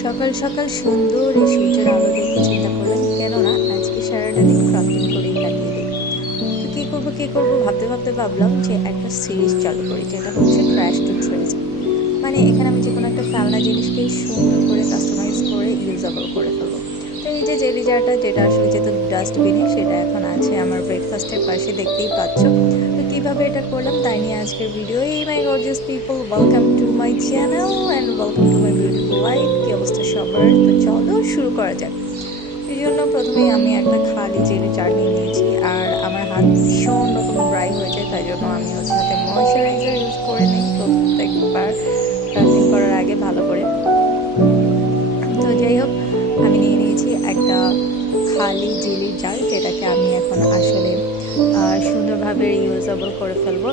সকাল সকাল সুন্দর এই সূর্যের আলো দেখে চিন্তা করলাম কেননা আজকে সারাটা দিন ক্রাফটিং করেই কাটিয়ে দিই। তো কী করবো ভাবতে ভাবতে ভাবলাম যে একটা সিরিজ চালু করি, যেটা হচ্ছে ট্র্যাশ টু ট্রেজ। মানে এখানে আমি যে কোনো একটা ফেলনা জিনিসকেই সুন্দর করে কাস্টমাইজ করে ইউজেবল করে ফেলবো। তো এই যে জেলি জারটা, যেটা আসলে যেহেতু ডাস্টবিনে, সেটা এখন আছে আমার ব্রেকফাস্টের পাশে, দেখতেই পাচ্ছ। তো কীভাবে এটা করলাম তাই নিয়ে আজকের ভিডিও। এই my gorgeous people, welcome to my channel and welcome to my beautiful life. কী অবস্থা সবার? তো চলো শুরু করা যাক। এই জন্য প্রথমেই আমি একটা খালি জেলি জার নিয়ে নিয়েছি, আর আমার হাত ভীষণ রকম ড্রাই হয়ে যায়, তাই জন্য আমি হচ্ছে হাতে ময়শ্চারাইজার ইউজ করে নিই প্রত্যেকবার ক্রাফটিং করার আগে ভালো করে। তো যাই হোক, আমি নিয়ে নিয়েছি একটা খালি জেলির জার, যেটাকে আমি এখন আসলে সুন্দরভাবে ইউজেবল করে ফেলবো।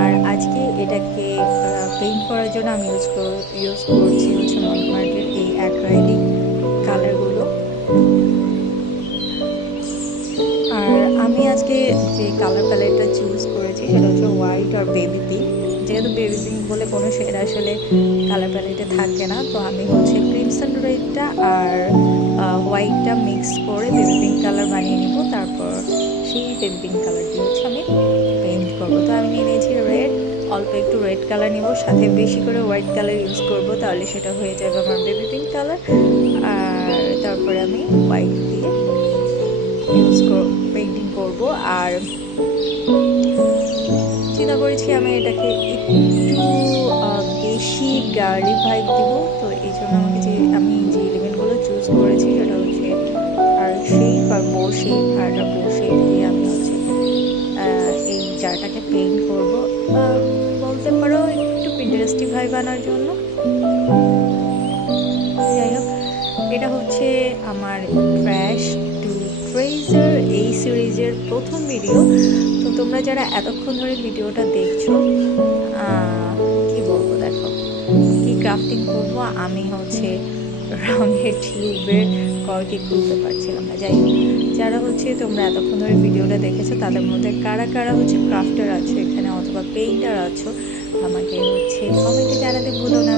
আর আজকে এটাকে পেইন্ট করার জন্য আমি ইউজ করছি হচ্ছে মন্টমার্টের এই অ্যাক্রাইলিক কালারগুলো। আর আমি আজকে যে কালার প্যালেটটা চুজ করেছি সেটা হচ্ছে হোয়াইট আর বেবি পিঙ্ক। যেহেতু বেবি পিঙ্ক বলে কোনো শেড আসলে কালার প্যালেটে থাকে না, তো আমি হচ্ছে ক্রিমসন রেডটা আর হোয়াইটটা মিক্স করে বেবি পিঙ্ক কালার বানিয়ে নিব। তারপর সেই বেবি পিঙ্ক কালার দিয়ে হচ্ছে আমি পেইন্ট করবো। তো আমি নিয়ে নিয়েছি রেড, অল্প একটু রেড কালার নিব, সাথে বেশি করে হোয়াইট কালার ইউজ করব, তাহলে সেটা হয়ে যাবে আমার বেবি পিঙ্ক কালার। আর তারপরে আমি হোয়াইট দিয়ে পেইন্টিং করব। আর চিন্তা করেছি আমি এটাকে একটু বেশি গার্লি ভাইব দেবো। তো এই জন্য আমি যে এলিমেন্টগুলো চুজ করেছি সেটা হচ্ছে আর শেপ আর বো শেপ, আর বো শেপ দিয়ে আমি হচ্ছে এই জারটাকে পেইন্ট করব, বলতে পারো একটু পিন্টারেস্টি ভাইব আনার জন্য। যাই হোক, এটা হচ্ছে আমার ট্র্যাশ টু ট্রেজার এই সিরিজের প্রথম ভিডিও। তো তোমরা যারা এতক্ষণ ধরে ভিডিওটা দেখছো, কি বলবো, দেখো কি ক্রাফটিং করবো। আমি হচ্ছে রঙের টিউবের কর্কে খুলতে পারছিলাম না। যাই হোক, যারা হচ্ছে তোমরা এতক্ষণ ধরে ভিডিওটা দেখেছো, তাদের মধ্যে কারা কারা হচ্ছে ক্রাফটার আছো এখানে অথবা পেইন্টার আছো, আমাকে হচ্ছে কমেন্টে জানাতে ভুলো না।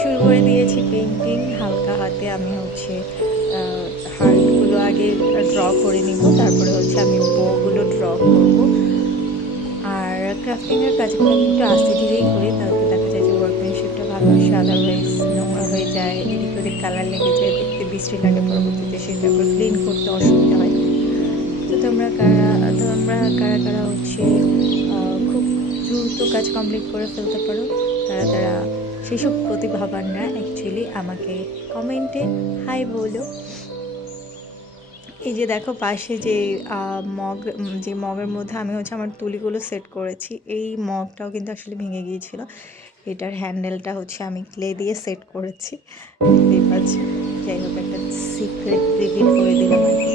শুরু করে দিয়েছি পেইন্টিং হালকা হাতে। আমি হচ্ছে হার্টগুলো আগে ড্র করে নিব, তারপরে হচ্ছে আমি বগুলো ড্র করব। আর ক্রাফটিংয়ের কাজগুলো আমি একটু আস্তে ধীরেই করি, তারপর দেখা যায় যে ওয়ার্কম্যানশিপটা ভালো আসে, আদারওয়াইজ নোংরা হয়ে যায়, এদিক ওদিক কালার লেগে যায়, দেখতে বিশ্রী লাগে, পরবর্তীতে সেটা আবার ক্লিন করতে অসুবিধা হয়। তো তোমরা কারা কারা হচ্ছে খুব দ্রুত কাজ কমপ্লিট করে ফেলতে পারো, তারা সেসব প্রতিভাবানরা অ্যাকচুয়ালি আমাকে কমেন্টে হাই বলো। এই যে দেখো পাশে যে মগের মধ্যে আমি হচ্ছে আমার তুলিগুলো সেট করেছি, এই মগটাও কিন্তু আসলে ভেঙে গিয়েছিল। এটার হ্যান্ডেলটা হচ্ছে আমি ক্লে দিয়ে সেট করেছি, দেখতেই পাচ্ছি। যাই হোক, একটা সিক্রেট রিভিল করে দিলাম আর কি।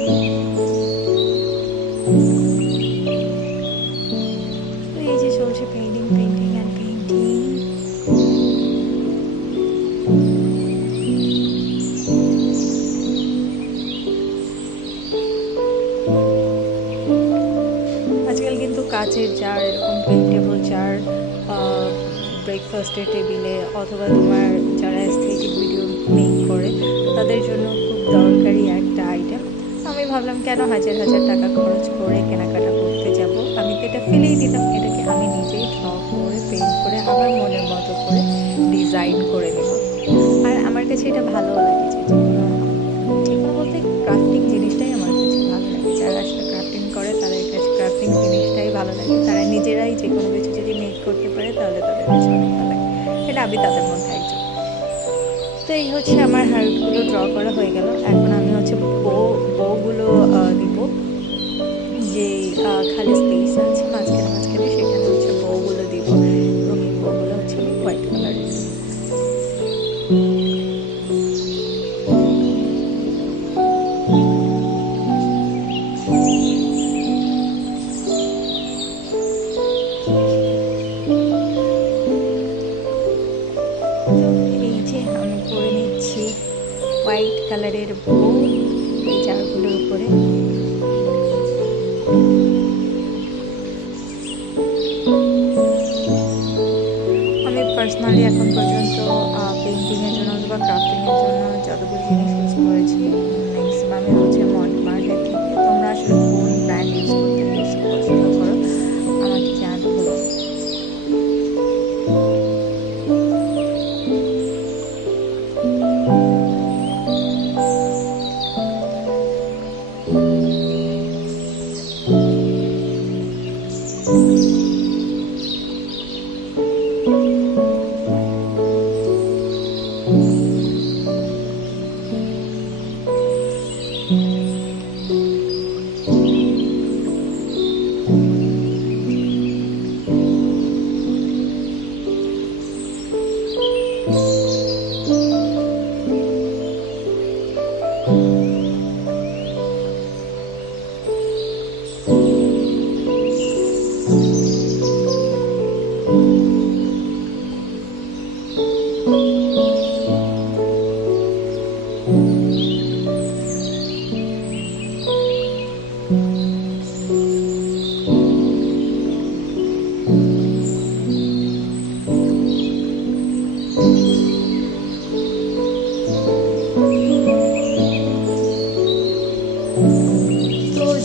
তো এই যে চলছে পেইন্টিং অ্যান্ড পেইন্টিং। আজকাল কিন্তু কাচের জার, এরকম পেইন্টেবল জার ব্রেকফাস্টের টেবিলে অথবা তোমার যারা অ্যাস্থেটিক ভিডিও মেক করে তাদের জন্য খুব দরকারি একটা আইটেম। আমি ভাবলাম কেন হাজার হাজার টাকা খরচ করে কেনাকাটা করতে যাব, আমি তো এটা ফেলেই দিতাম, এটাকে আমি নিজেই ড্র করে পেইন্ট করে আমার মনের মতো করে ডিজাইন করে নেব। আর আমার কাছে এটা ভালোও লাগে যে যেকোনো বলতে ক্রাফটিং জিনিসটাই আমার কাছে ভালো লাগে। যারা আসলে ক্রাফটিং করে তাদের কাছে ক্রাফটিং জিনিসটাই ভালো লাগে। তারা নিজেরাই যে কোনো কিছু যদি মেক করতে পারে তাহলে তাদের কাছে অনেক ভালো লাগে। এটা আমি তাদের মধ্যে একজন। তো এই হচ্ছে আমার হার্টগুলো ড্র করা হয়ে গেল। এখন আমি হচ্ছে বগুলো দিব, যে খালি স্পেস আছে মাঝখানে সেখানে হচ্ছে বগুলো দিব, এবং এই বগুলো হচ্ছে আমি হোয়াইট কালারের দিব। এই যে আমি করে নিচ্ছি হোয়াইট কালারের বউ এই জারগুলোর উপরে। আমি পার্সোনালি এখন পর্যন্ত পেইন্টিংয়ের জন্য অথবা ক্রাফটিংয়ের জন্য যতগুলো জিনিস ইউজ করেছি ম্যাক্সিমামই হচ্ছে মার্টের থেকে। তোমরা আসলে কোন ব্র্যান্ড ইউজ করতে বেশি পছন্দ করো আমাকে জানাতে বলো।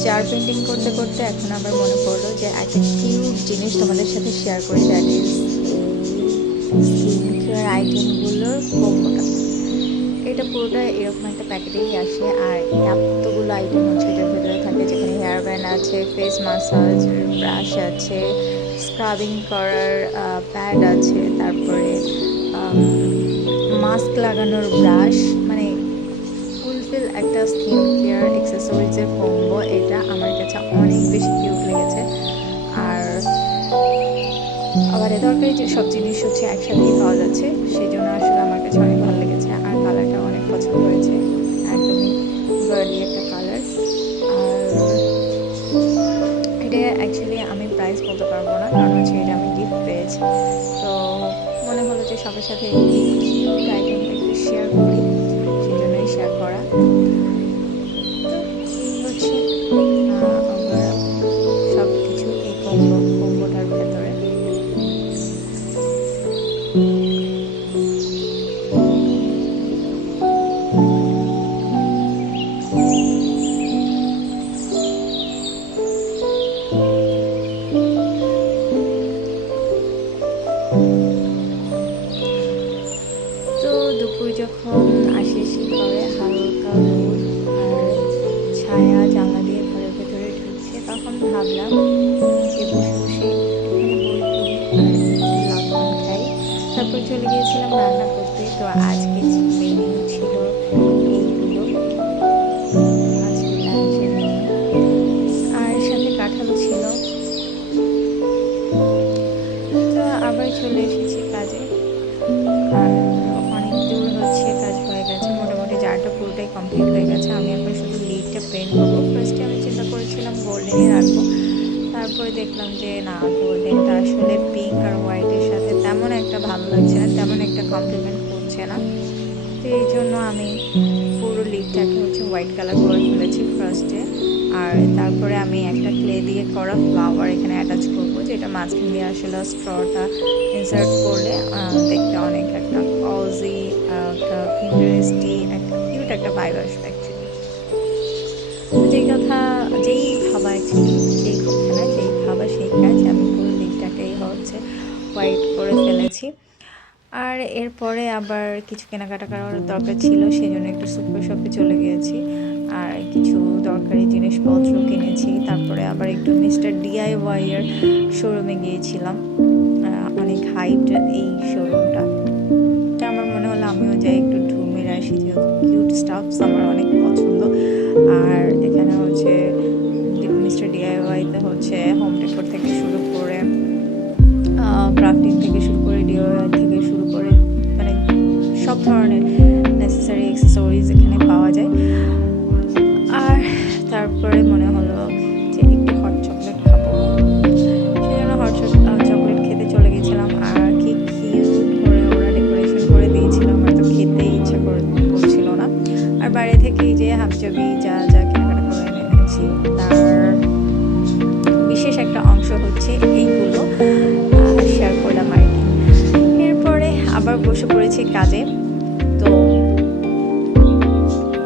জার পেন্টিং করতে করতে এখন আবার মনে পড়লো যে একটা কিউট জিনিস তোমাদের সাথে শেয়ার করি, দ্যাট ইজ স্কিন কেয়ার আইটেমগুলোর কম্বোটা। এটা পুরোটা এরকম একটা প্যাকেটেই আসে, আর এতগুলো আইটেম হচ্ছে এটার ভেতরে থাকে, যেখানে হেয়ার ব্যান্ড আছে, ফেস মাসাজ ব্রাশ আছে, স্ক্রাবিং করার প্যাড আছে, তারপরে মাস্ক লাগানোর ব্রাশ, মানে ফুলফিল একটা স্কিন কেয়ার অ্যাক্সেসরিজের কম্বো। এটা আমার কাছে অনেক বেশি কিউট লেগেছে। আর আবার দরকারি যে সব জিনিস হচ্ছে একসাথেই পাওয়া যাচ্ছে, সেই জন্য আসলে আমার কাছে অনেক ভালো লেগেছে। আর কালারটা অনেক পছন্দ হয়েছে, একদমই গার্লি একটা কালার। আর এটা অ্যাকচুয়ালি আমি প্রাইস বলতে পারবো না, কারণ হচ্ছে এটা আমি গিফট পেয়েছি। তো মনে হলো যে সবার সাথে এই কিউট আইটেমটা একটু শেয়ার করি, সেই জন্যই শেয়ার করা। এই হচ্ছে সব কিছু এই কম্বোটার ভেতরে। তো দুপুর যখন আসে করে হালকা রোদ আর ছায়া জানলা দিয়ে ঘরের ভেতরে ঢুকছে, তখন ভাবলাম যে বসে বসে একটুখানি বই পড়ি আর লবণ খাই। তারপর চলে গিয়েছিলাম রান্না করতে। তো আজকে মেনু ছিল এইগুলো, আজকে লাঞ্চের মেনু। আর সাথে কাঁঠালও ছিল। তো আবার চলে এসেছি কাজে, আর অনেক দূর হচ্ছে কাজ হয়ে গেছে, মোটামুটি জারটা পুরোটাই কমপ্লিট হয়ে গেছে। আমি এখন শুধু লিডটা পেন্ট করবো। ফার্স্টে আমি চিন্তা করেছিলাম গোল্ডেনই রাখবো, তারপরে দেখলাম যে না, গোল্ডেনটা আসলে পিঙ্ক আর হোয়াইটের সাথে তেমন একটা ভালো লাগছে না, তেমন একটা কমপ্লিমেন্ট করছে না। তো এই জন্য আমি পুরো লিডটাকে হচ্ছে হোয়াইট কালার করে ফেলেছি ফার্স্টে। আর তারপরে আমি একটা ক্লে দিয়ে করা ফ্লাওয়ার এখানে অ্যাটাচ করবো, যেটা মাঝখান দিয়ে আসলে স্ট্রটা ইনসার্ট করলে দেখতে অনেক একটা কজি, একটা ইন্টারেস্টি, একটা কিউট একটা ভাইব আসবে অ্যাকচুয়ালি। যেই ভাবা অ্যাকচুয়ালি, যেই কথা না, যেই ভাবা সেই কাজ। আমি পুরো লিডটাকেই হচ্ছে হোয়াইট করে ফেলেছি। আর এরপরে আবার কিছু কেনাকাটা করার দরকার ছিল, সেই জন্য একটু সুপার শপে চলে গিয়েছি আর কিছু দরকারি জিনিসপত্র কিনেছি। তারপরে আবার একটু মিস্টার DIY এর শোরুমে গিয়েছিলাম। অনেক হাইট এই শোরুমটা, আমার মনে হলো আমিও যাই একটু ঢুমের আসি, যেহেতু কিউট স্টাফস আমার অনেক পছন্দ। আর এখানে হচ্ছে মিস্টার DIY-তে হচ্ছে হোম ডেকোর থেকে শুরু করে ক্রাফটিং থেকে শুরু করে DIY থেকে শুরু করে মানে সব ধরনের নেসেসারি অ্যাক্সেসরিজ এখানে পাওয়া যায়। আর তারপরে মনে হলো যে একটু হট চকলেট খাবো, সেই জন্য হট চকলেট খেতে চলে গেছিলাম। আর কি বসে পড়েছি কাজে। তো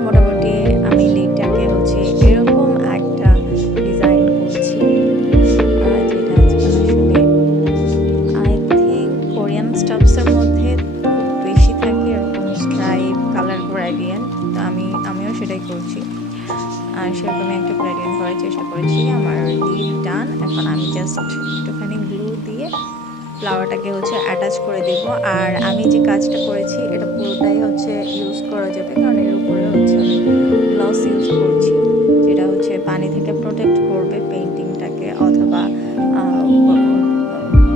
মোটামুটি আমি লিডটাকে হচ্ছে এরকম একটা ডিজাইন করছি, যেটা আজকাল আসলে আই থিঙ্ক কোরিয়ান স্টাফসের মধ্যে খুব বেশি থাকে এরকম স্ট্রাইপ কালার গ্রেডিয়েন্ট। তো আমিও সেটাই করছি, আর সেরকমই একটা গ্রেডিয়েন্ট করার চেষ্টা করেছি। আমার লিড ডান, এখন আমি জাস্ট একটুখানি গ্লু দিয়ে ফ্লাওয়ারটাকে হচ্ছে অ্যাটাচ করে দেব। আর আমি যে কাজটা করেছি এটা পুরোটাই হচ্ছে ইউজ করা যাবে, কারণ এর উপরে হচ্ছে আমি গ্লস ইউজ করছি, যেটা হচ্ছে পানি থেকে প্রোটেক্ট করবে পেইন্টিংটাকে অথবা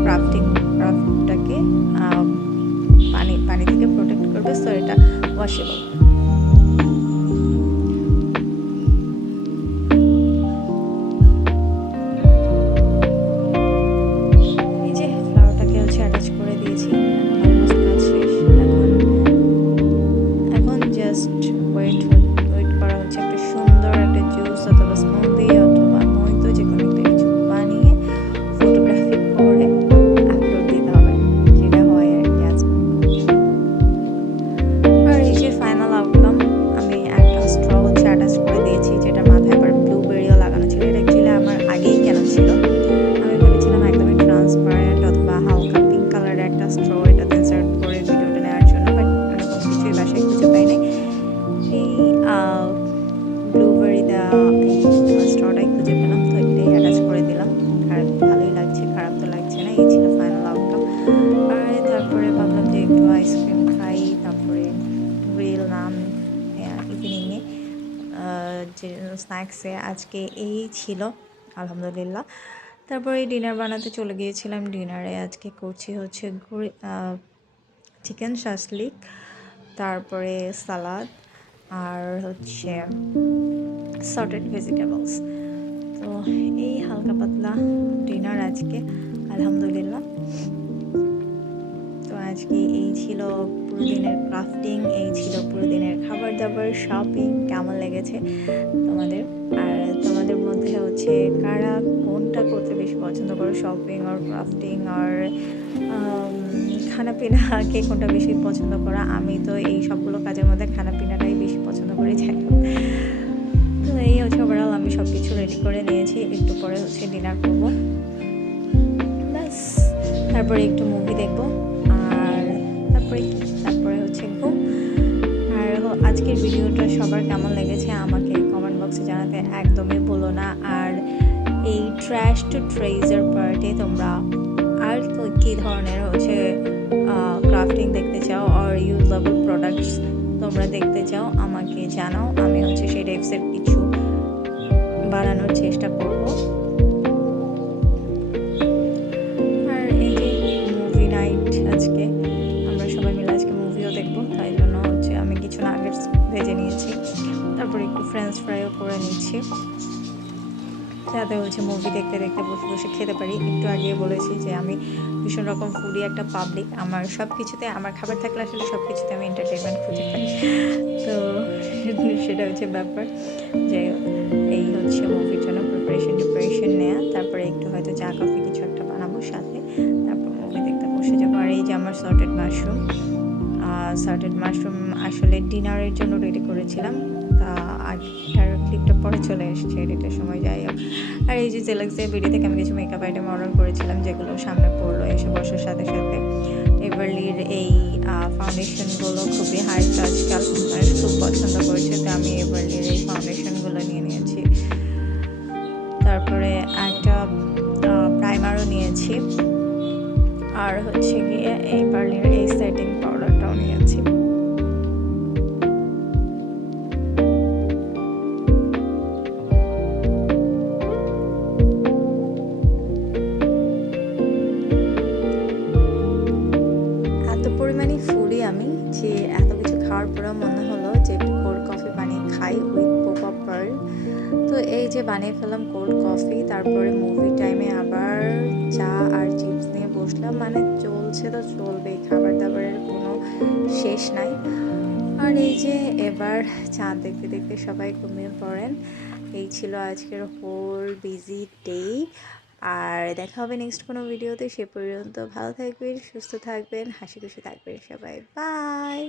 ক্রাফটটাকে পানি থেকে প্রোটেক্ট করবে, সো এটা ওয়াশেবল। স্ট্রটাই খুঁজে পেলাম, তো এটাই অ্যাটাচ করে দিলাম। আর ভালোই লাগছে, খারাপ তো লাগছে না। এই ছিল ফাইনাল আউটকাম। আর তারপরে ভাবলাম যে একটু আইসক্রিম খাই, তারপরে গ্রিললাম ইভিনিংয়ে যে স্ন্যাক্সে আজকে এই ছিল আলহামদুলিল্লাহ। তারপরে ডিনার বানাতে চলে গিয়েছিলাম। ডিনারে আজকে করছি হচ্ছে চিকেন শাসলিক, তারপরে সালাদ, আর হচ্ছে সর্টেড ভেজিটেবলস। তো এই হালকা পাতলা ডিনার আজকে আলহামদুলিল্লাহ। তো আজকে এই ছিল পুরো দিনের ক্রাফটিং, এই ছিল পুরো দিনের খাবার দাবার, শপিং। কেমন লেগেছে তোমাদের? আর তোমাদের মধ্যে হচ্ছে কারা কোনটা করতে বেশি পছন্দ করো, শপিং আর ক্রাফটিং আর খানাপিনা, কে কোনটা বেশি পছন্দ করা? আমি তো এই সবগুলো কাজের মধ্যে খানাপিনাটাই বেশি পছন্দ করি। যাই হোক, তো এই হচ্ছে ওভারঅল আমি সব কিছু রেডি করে নিয়েছি। একটু পরে হচ্ছে ডিনার করবো, ব্যাস। তারপরে একটু মুভি দেখবো, আর তারপরে হচ্ছে ঘুম। আর আজকের ভিডিওটা সবার কেমন লেগেছে আমাকে কমেন্ট বক্সে জানাতে একদমই ভুলো না। আর এই ট্র্যাশ টু ট্রেজার পার্টে তোমরা আর কী ধরনের হচ্ছে ক্রাফটিং দেখতে চাও আর ইউজেবল প্রোডাক্টস তোমরা দেখতে চাও আমাকে জানাও, আমি হচ্ছে সেই টাইপসের কিছু বানানোর চেষ্টা করব। আর এই যে মুভি নাইট, আজকে আমরা সবাই মিলে আজকে মুভিও দেখবো, তাই জন্য হচ্ছে আমি কিছু নাগেটস ভেজে নিয়েছি, তারপরে একটু ফ্রেঞ্চ ফ্রাইও করে নিচ্ছি, যাতে হচ্ছে মুভি দেখতে দেখতে বসে বসে খেতে পারি। একটু আগে বলেছি যে আমি ভীষণ রকম ফুডি একটা পাবলিক, আমার সব কিছুতে, আমার খাবার থাকলে আসলে সব কিছুতে আমি এন্টারটেনমেন্ট খুঁজে পাই। তো সেটা হচ্ছে ব্যাপার। যাই হোক, এই হচ্ছে মুভির জন্য প্রিপারেশন নেওয়া, তারপরে একটু হয়তো চা কফি কিছু একটা বানাবো সাথে, তারপর মুভি দেখতে বসে যাবো। আর এই যে আমার সর্টেড মাশরুম আসলে ডিনারের জন্য রেডি করেছিলাম, তা আগের ক্লিপটা পরে চলে এসেছে এডিটের সময়। যাই হোক, আর এই যে জেলাক্সের বিডি থেকে আমি কিছু মেকআপ আইটেম অর্ডার করেছিলাম, যেগুলো সামনে পড়লো এসে বসার সাথে সাথে। এভারলির এই ফাউন্ডেশনগুলো খুবই হাই আজকাল, মানুষ খুব পছন্দ করছে, তো আমি এভারলির এই ফাউন্ডেশনগুলো নিয়ে নিয়েছি। তারপরে একটা প্রাইমারও নিয়েছি, আর হচ্ছে গিয়ে এভারলির এই সেটিং পাউডারটাও নিয়েছি। আমি যে এত কিছু খাওয়ার পরেও মনে হলো যে একটু কোল্ড কফি বানিয়ে খাই উইথ কোকো পার্ল। তো এই যে বানিয়ে ফেললাম কোল্ড কফি, তারপরে মুভি টাইমে আবার চা আর চিপস নিয়ে বসলাম। মানে চলছে তো চলবেই, খাবার দাবারের কোনো শেষ নাই। আর এই যে এবার চাঁদ দেখতে দেখতে সবাই ঘুমিয়ে পড়েন। এই ছিল আজকের হোল বিজি ডে। আর দেখা হবে নেক্সট কোনো ভিডিওতে। সে পর্যন্ত ভালো থাকবেন, সুস্থ থাকবেন, হাসি খুশি থাকবেন সবাই। বাই।